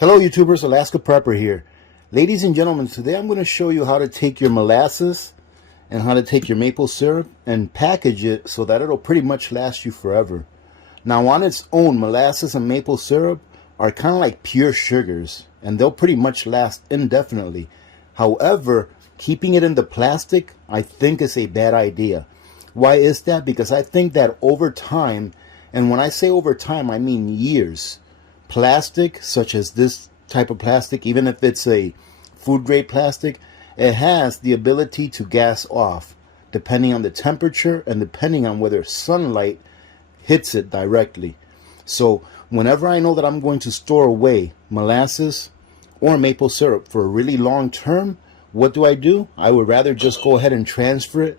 Hello YouTubers, Alaska Prepper here. Ladies and gentlemen, today I'm going to show you how to take your molasses and how to take your maple syrup and package it so that it'll pretty much last you forever. Now on its own, molasses and maple syrup are kind of like pure sugars and they'll pretty much last indefinitely. However, keeping it in the plastic I think is a bad idea. Why is that? Because I think that over time, and when I say over time I mean years, plastic such as this type of plastic, even if it's a food grade plastic, it has the ability to gas off depending on the temperature and depending on whether sunlight hits it directly. So whenever I know that I'm going to store away molasses or maple syrup for a really long term, what do? I would rather just go ahead and transfer it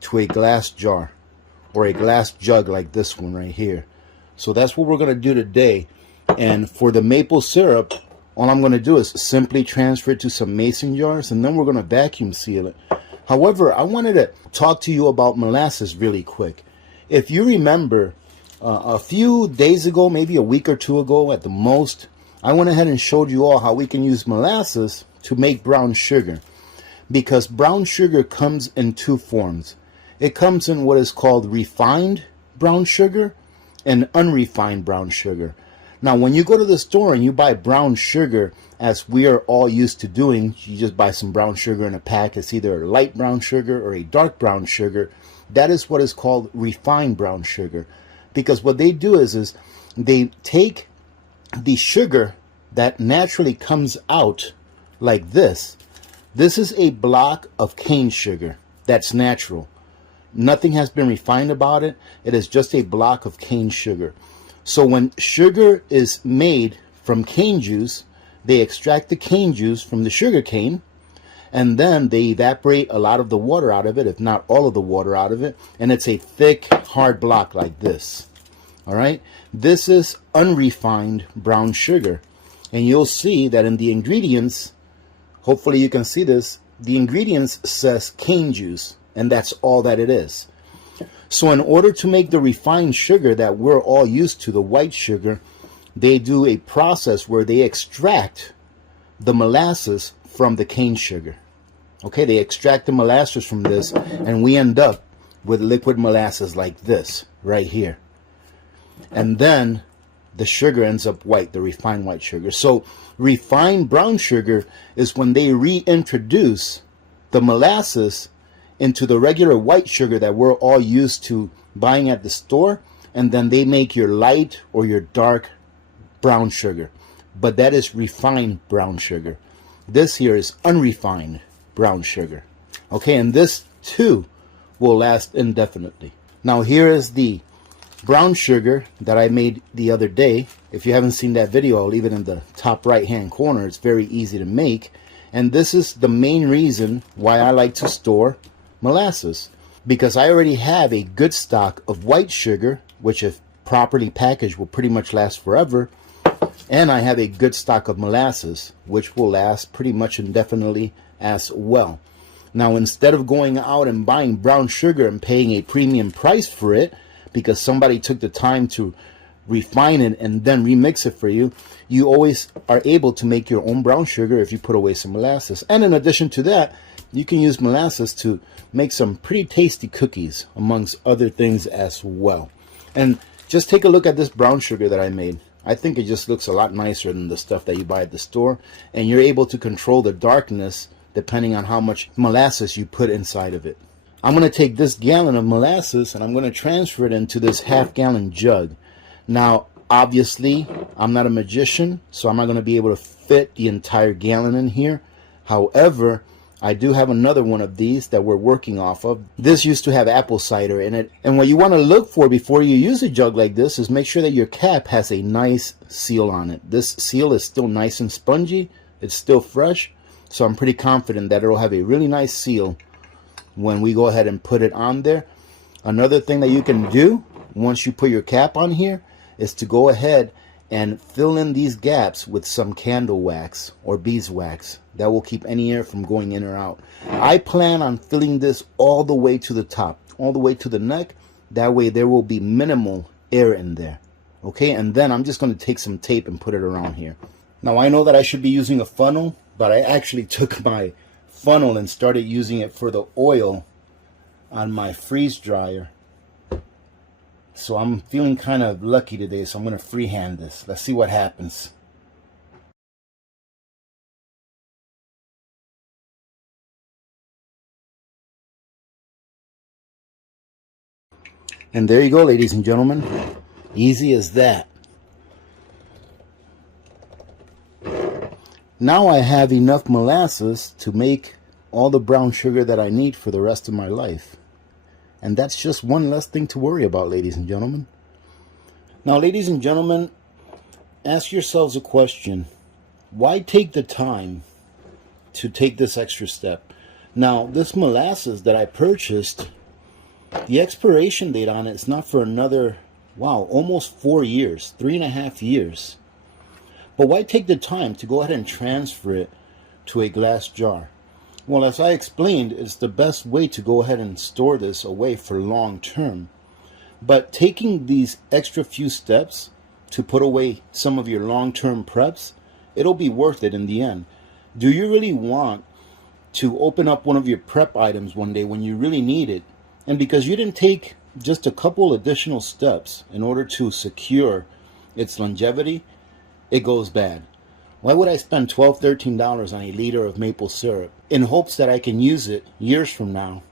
to a glass jar or a glass jug like this one right here. So that's what we're going to do today. And for the maple syrup, all I'm going to do is simply transfer it to some mason jars and then we're going to vacuum seal it. However, I wanted to talk to you about molasses really quick. If you remember, a few days ago, maybe a week or two ago at the most, I went ahead and showed you all how we can use molasses to make brown sugar. Because brown sugar comes in two forms. It comes in what is called refined brown sugar and unrefined brown sugar. Now, when you go to the store and you buy brown sugar, as we are all used to doing, you just buy some brown sugar in a pack. It's either a light brown sugar or a dark brown sugar. That is what is called refined brown sugar. Because what they do is they take the sugar that naturally comes out like this. This is a block of cane sugar that's natural. Nothing has been refined about it. It is just a block of cane sugar. So when sugar is made from cane juice, they extract the cane juice from the sugar cane, and then they evaporate a lot of the water out of it, if not all of the water out of it, and it's a thick, hard block like this. All right? This is unrefined brown sugar. And you'll see that in the ingredients, hopefully you can see this, the ingredients says cane juice, and that's all that it is. So in order to make the refined sugar that we're all used to, the white sugar, they do a process where they extract the molasses from the cane sugar. Okay, they extract the molasses from this and we end up with liquid molasses like this right here. And then the sugar ends up white, the refined white sugar. So refined brown sugar is when they reintroduce the molasses into the regular white sugar that we're all used to buying at the store, and then they make your light or your dark brown sugar. But that is refined brown sugar. This here is unrefined brown sugar. Okay, and this too will last indefinitely. Now here is the brown sugar that I made the other day. If you haven't seen that video, I'll leave it in the top right hand corner. It's very easy to make, and this is the main reason why I like to store molasses, because I already have a good stock of white sugar, which if properly packaged will pretty much last forever, and I have a good stock of molasses, which will last pretty much indefinitely as well. Now, instead of going out and buying brown sugar and paying a premium price for it because somebody took the time to refine it and then remix it for you, you always are able to make your own brown sugar if you put away some molasses. And in addition to that, you can use molasses to make some pretty tasty cookies, amongst other things as well. And just take a look at this brown sugar that I made. I think it just looks a lot nicer than the stuff that you buy at the store. And you're able to control the darkness depending on how much molasses you put inside of it. I'm going to take this gallon of molasses and I'm going to transfer it into this half-gallon jug. Now, obviously, I'm not a magician, so I'm not going to be able to fit the entire gallon in here. However, I do have another one of these that we're working off of. This used to have apple cider in it. And what you want to look for before you use a jug like this is make sure that your cap has a nice seal on it. This seal is still nice and spongy. It's still fresh. So I'm pretty confident that it'll have a really nice seal when we go ahead and put it on there. Another thing that you can do once you put your cap on here is to go ahead and fill in these gaps with some candle wax or beeswax. That will keep any air from going in or out. I plan on filling this all the way to the top, all the way to the neck. That way there will be minimal air in there. Okay, and then I'm just going to take some tape and put it around here. Now I know that I should be using a funnel, but I actually took my funnel and started using it for the oil on my freeze dryer. So I'm feeling kind of lucky today, so I'm going to freehand this. Let's see what happens. And there you go, ladies and gentlemen. Easy as that. Now I have enough molasses to make all the brown sugar that I need for the rest of my life. And that's just one less thing to worry about, ladies and gentlemen. Now, ladies and gentlemen, ask yourselves a question. Why take the time to take this extra step? Now, this molasses that I purchased, the expiration date on it is not for another, wow, almost 4 years, 3.5 years. But why take the time to go ahead and transfer it to a glass jar? Well, as I explained, it's the best way to go ahead and store this away for long term. But taking these extra few steps to put away some of your long-term preps, it'll be worth it in the end. Do you really want to open up one of your prep items one day when you really need it, and because you didn't take just a couple additional steps in order to secure its longevity, it goes bad? Why would I spend $12, $13 on a liter of maple syrup in hopes that I can use it years from now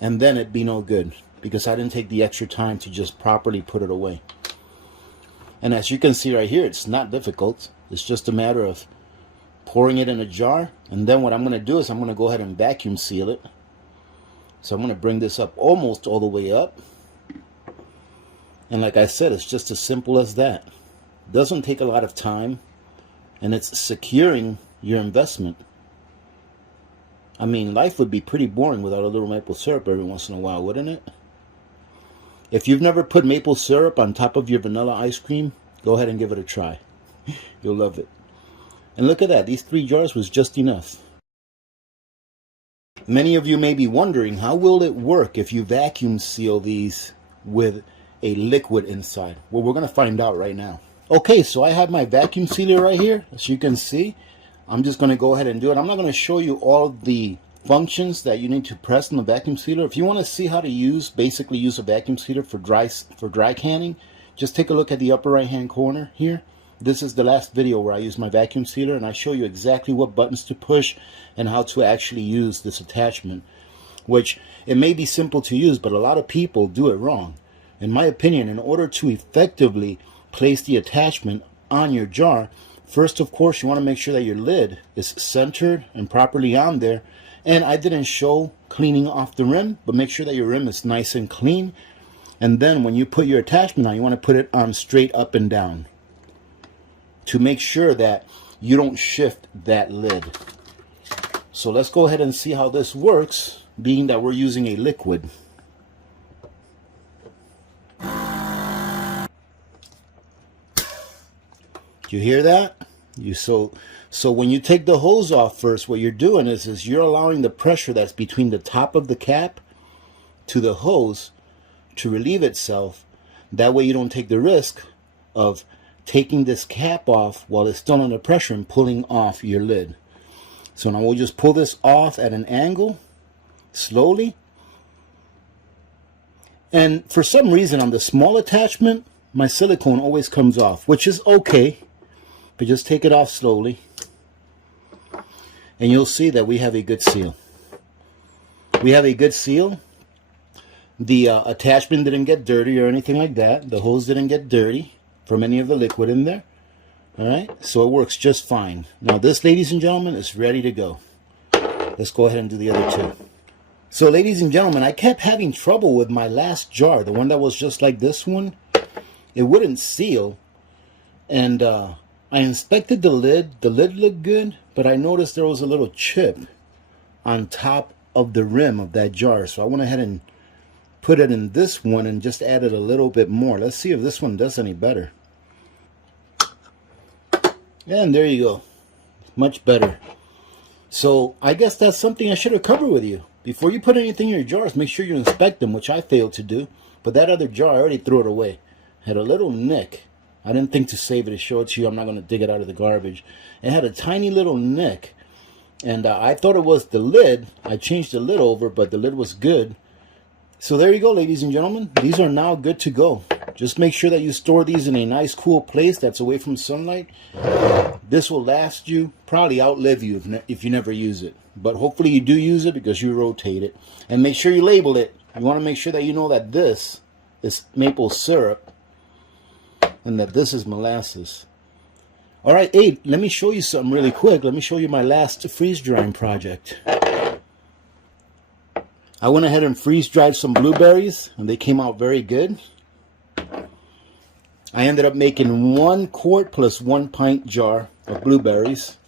and then it be no good because I didn't take the extra time to just properly put it away? And as you can see right here, it's not difficult. It's just a matter of pouring it in a jar, and then what I'm going to do is I'm going to go ahead and vacuum seal it. So I'm going to bring this up almost all the way up. And like I said, it's just as simple as that. It doesn't take a lot of time, and it's securing your investment. I mean, life would be pretty boring without a little maple syrup every once in a while, wouldn't it? If you've never put maple syrup on top of your vanilla ice cream, go ahead and give it a try. You'll love it. And look at that, these 3 jars was just enough. Many of you may be wondering, how will it work if you vacuum seal these with a liquid inside? Well, we're going to find out right now. Okay, so I have my vacuum sealer right here. As you can see, I'm just going to go ahead and do it. I'm not going to show you all the functions that you need to press on the vacuum sealer. If you want to see how to basically use a vacuum sealer for dry canning, just take a look at the upper right hand corner here. This is the last video where I use my vacuum sealer, and I show you exactly what buttons to push and how to actually use this attachment, which it may be simple to use, but a lot of people do it wrong. In my opinion, in order to effectively place the attachment on your jar, first, of course, you want to make sure that your lid is centered and properly on there. And I didn't show cleaning off the rim, but make sure that your rim is nice and clean. And then when you put your attachment on, you want to put it on straight up and down to make sure that you don't shift that lid. So let's go ahead and see how this works, being that we're using a liquid. Do you hear that? So when you take the hose off first, what you're doing is you're allowing the pressure that's between the top of the cap to the hose to relieve itself. That way you don't take the risk of taking this cap off while it's still under pressure and pulling off your lid. So now we'll just pull this off at an angle, slowly. And for some reason on the small attachment, my silicone always comes off, which is okay. But just take it off slowly, and you'll see that we have a good seal. We have a good seal. The attachment didn't get dirty or anything like that. The hose didn't get dirty from any of the liquid in there. All right, so it works just fine. Now this, ladies and gentlemen, is ready to go. Let's go ahead and do the other two. So, ladies and gentlemen, I kept having trouble with my last jar, the one that was just like this one. It wouldn't seal, and I inspected the lid. The lid looked good, but I noticed there was a little chip on top of the rim of that jar. So I went ahead and put it in this one and just added a little bit more. Let's see if this one does any better. And there you go. Much better. So I guess that's something I should have covered with you. Before you put anything in your jars, make sure you inspect them, which I failed to do. But that other jar, I already threw it away. Had a little nick I didn't think to save it to show it to you. I'm not going to dig it out of the garbage. It had a tiny little nick, and I thought it was the lid. I changed the lid over, but the lid was good. So there you go, ladies and gentlemen. These are now good to go. Just make sure that you store these in a nice, cool place that's away from sunlight. This will last you, probably outlive you if you never use it. But hopefully you do use it because you rotate it. And make sure you label it. You want to make sure that you know that this is maple syrup and that this is molasses. All right, Abe, let me show you something really quick. Let me show you my last freeze drying project. I went ahead and freeze dried some blueberries, and they came out very good. I ended up making 1 quart plus 1 pint jar of blueberries,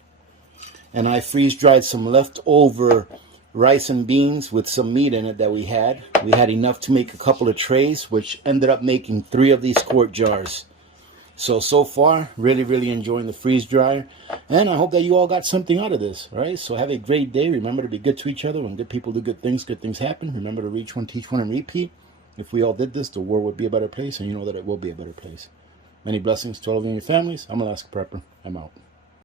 and I freeze dried some leftover rice and beans with some meat in it that we had. We had enough to make a couple of trays, which ended up making 3 of these quart jars. So far, really enjoying the freeze dryer. And I hope that you all got something out of this. All right, so have a great day. Remember to be good to each other. When good people do good things happen. Remember to reach one, teach one, and repeat. If we all did this, the world would be a better place, and you know that it will be a better place. Many blessings to all of you and your families. I'm Alaska Prepper. I'm out.